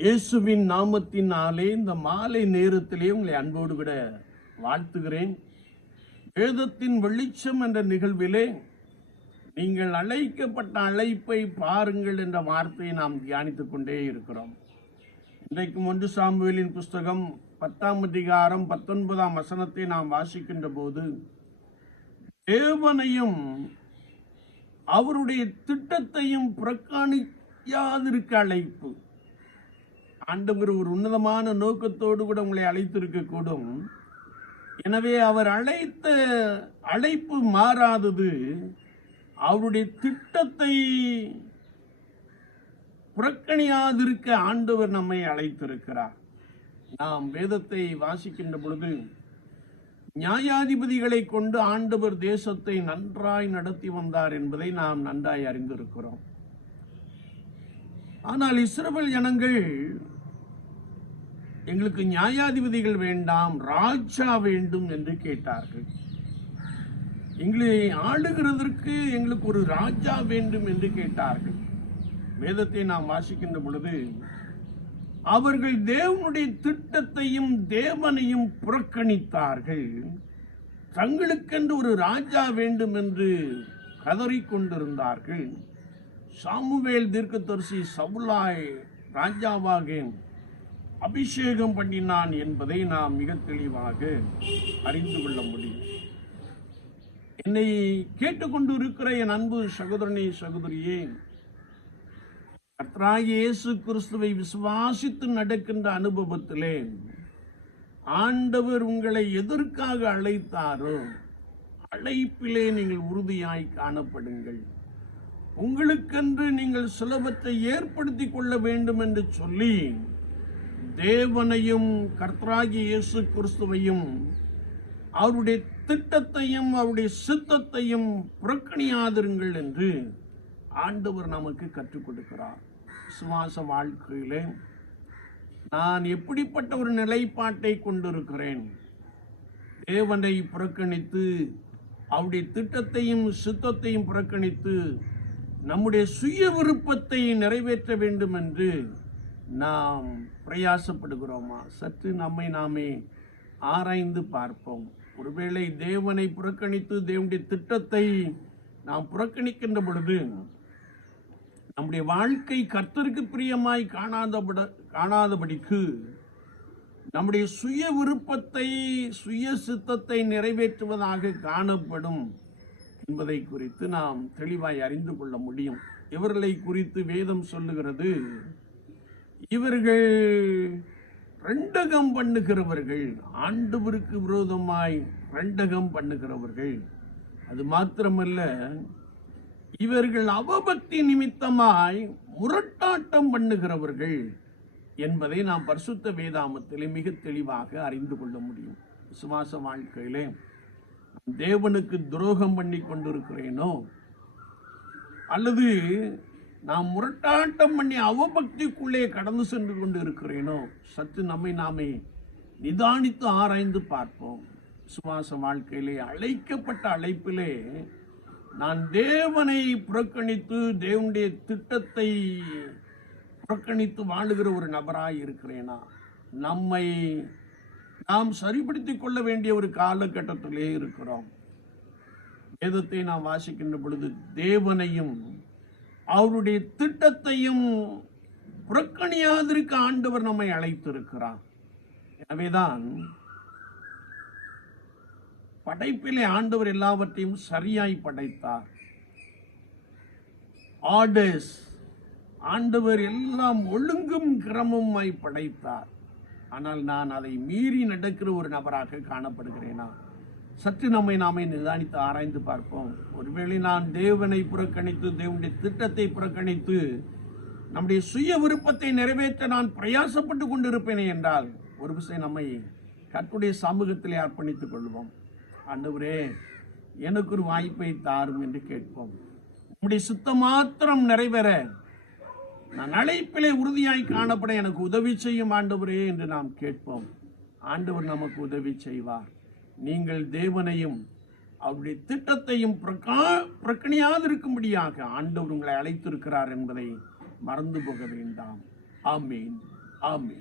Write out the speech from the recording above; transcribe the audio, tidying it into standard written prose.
இயேசுவின் நாமத்தினாலே இந்த மாலை நேரத்திலே உங்களை அன்போடு விட வாழ்த்துகிறேன். வேதத்தின் வெளிச்சம் என்ற நிகழ்விலே நீங்கள் அழைக்கப்பட்ட அழைப்பை பாருங்கள் என்ற வார்த்தையை நாம் தியானித்துக் கொண்டே இருக்கிறோம். இன்றைக்கு 1 சாமுவேலின் புஸ்தகம் 10ஆம் அதிகாரம் 19ஆம் வசனத்தை நாம் வாசிக்கின்ற போது, தேவனையும் அவருடைய திட்டத்தையும் புறக்கணியாதிருக்க அழைப்பு. ஆண்டவர் ஒரு உன்னதமான நோக்கத்தோடு கூட உங்களை அழைத்திருக்க கூடும். எனவே அவர் அழைத்த அழைப்பு மாறாதது. அவருடைய திட்டத்தை புறக்கணியாதிருக்க ஆண்டவர் நம்மை அழைத்திருக்கிறார். நாம் வேதத்தை வாசிக்கின்ற பொழுது, நியாயாதிபதிகளை கொண்டு ஆண்டவர் தேசத்தை நன்றாய் நடத்தி வந்தார் என்பதை நாம் நன்றாய் அறிந்திருக்கிறோம். ஆனால் இஸ்ரவேல் ஜனங்கள், எங்களுக்கு நியாயாதிபதிகள் வேண்டாம், ராஜா வேண்டும் என்று கேட்டார்கள். எங்களை ஆளுகிறதற்கு எங்களுக்கு ஒரு ராஜா வேண்டும் என்று கேட்டார்கள். வேதத்தை நாம் வாசிக்கின்ற பொழுது, அவர்கள் தேவனுடைய திட்டத்தையும் தேவனையும் புறக்கணித்தார்கள். தங்களுக்கென்று ஒரு ராஜா வேண்டும் என்று கதறிக்கொண்டிருந்தார்கள். சாமுவேல் தீர்க்கதரிசி சவுலாய் ராஜாவாக அபிஷேகம் பண்ணினான் என்பதை நாம் மிக தெளிவாக அறிந்து கொள்ள முடியும். என்னை கேட்டுக்கொண்டு இருக்கிற என் அன்பு சகோதரனே, சகோதரியே, கர்த்தராகிய இயேசு கிறிஸ்துவை விசுவாசித்து நடக்கின்ற அனுபவத்திலே ஆண்டவர் உங்களை எதற்காக அழைத்தாரோ அழைப்பிலே நீங்கள் உறுதியாய் காணப்படுங்கள். உங்களுக்கென்று நீங்கள் சிலவற்றை ஏற்படுத்தி கொள்ள வேண்டும் என்று சொல்லி தேவனையும் கர்த்தராகிய இயேசு கிறிஸ்துவையும் அவருடைய திட்டத்தையும் அவருடைய சித்தத்தையும் புறக்கணியாதிருங்கள் என்று ஆண்டவர் நமக்கு கற்றுக் கொடுக்கிறார். விசுவாச வாழ்க்கையிலே நான் எப்படிப்பட்ட ஒரு நிலைப்பாட்டை கொண்டிருக்கிறேன்? தேவனை புறக்கணித்து அவருடைய திட்டத்தையும் சித்தத்தையும் புறக்கணித்து நம்முடைய சுய விருப்பத்தை நிறைவேற்ற வேண்டும் என்று நாம் பிரயாசப்படுகிறோமா? சற்று நம்மை நாமே ஆராய்ந்து பார்ப்போம். ஒருவேளை தேவனை புறக்கணித்து தேவனுடைய திட்டத்தை நாம் புறக்கணிக்கின்ற பொழுது நம்முடைய வாழ்க்கை கர்த்தருக்கு பிரியமாய் காணாதபடிக்கு நம்முடைய சுய விருப்பத்தை சுய சித்தத்தை நிறைவேற்றுவதாக காணப்படும் என்பதை குறித்து நாம் தெளிவாய் அறிந்து கொள்ள முடியும். இவர்களை குறித்து வேதம் சொல்லுகிறது, இவர்கள் ரெண்டகம் பண்ணுகிறவர்கள், ஆண்டவருக்கு விரோதமாய் ரெண்டகம் பண்ணுகிறவர்கள். அது மாத்திரமல்ல, இவர்கள் அவபக்தி நிமித்தமாய் முரட்டாட்டம் பண்ணுகிறவர்கள் என்பதை நாம் பரிசுத்த வேதாமத்திலே மிக தெளிவாக அறிந்து கொள்ள முடியும். விசுவாச வாழ்க்கையிலே தேவனுக்கு துரோகம் பண்ணி கொண்டிருக்கிறேனோ, அல்லது நாம் முரட்டாட்டம் பண்ணி அவபக்திக்குள்ளே கடந்து சென்று கொண்டு இருக்கிறேனோ, சற்று நம்மை நாமே நிதானித்து ஆராய்ந்து பார்ப்போம். விசுவாச வாழ்க்கையிலே அழைக்கப்பட்ட அழைப்பிலே நான் தேவனை புறக்கணித்து தேவனுடைய திட்டத்தை புறக்கணித்து வாழுகிற ஒரு நபராய் இருக்கிறேனா? நம்மை நாம் சரிப்படுத்திக் கொள்ள வேண்டிய ஒரு காலகட்டத்திலே இருக்கிறோம். வேதத்தை நாம் வாசிக்கின்ற பொழுது தேவனையும் அவருடைய திட்டத்தையும் புறக்கணியாதிருக்க ஆண்டவர் நம்மை அழைத்திருக்கிறார். எனவேதான் படைப்பிலே ஆண்டவர் எல்லாவற்றையும் சரியாய் படைத்தார். ஆர்டர்ஸ், ஆண்டவர் எல்லாம் ஒழுங்கும் கிரமமாய் படைத்தார். ஆனால் நான் அதை மீறி நடக்கிற ஒரு நபராக காணப்படுகிறேனா? சற்று நம்மை நாமே நிதானித்து ஆராய்ந்து பார்ப்போம். ஒருவேளை நான் தேவனை புறக்கணித்து தேவனுடைய திட்டத்தை புறக்கணித்து நம்முடைய சுய விருப்பத்தை நிறைவேற்ற நான் பிரயாசப்பட்டு கொண்டிருப்பேனே என்றால், ஒரு விஷயம் நம்மை கர்த்தருடைய சமூகத்திலே அர்ப்பணித்துக் கொள்வோம். ஆண்டவரே, எனக்கு ஒரு வாய்ப்பை தாரும் என்று கேட்போம். நம்முடைய சுத்தம் மாத்திரம் நிறைவேற நான் அழைப்பிலே உறுதியாய் காணப்பட எனக்கு உதவி செய்யும் ஆண்டவரே என்று நாம் கேட்போம். ஆண்டவர் நமக்கு உதவி செய்வார். நீங்கள் தேவனையும் அவருடைய திட்டத்தையும் புறக்கணியாதிருக்கும்படியாக ஆண்டவர் உங்களை அழைத்திருக்கிறார் என்பதை மறந்து போக வேண்டாம். ஆமீன். ஆமென்.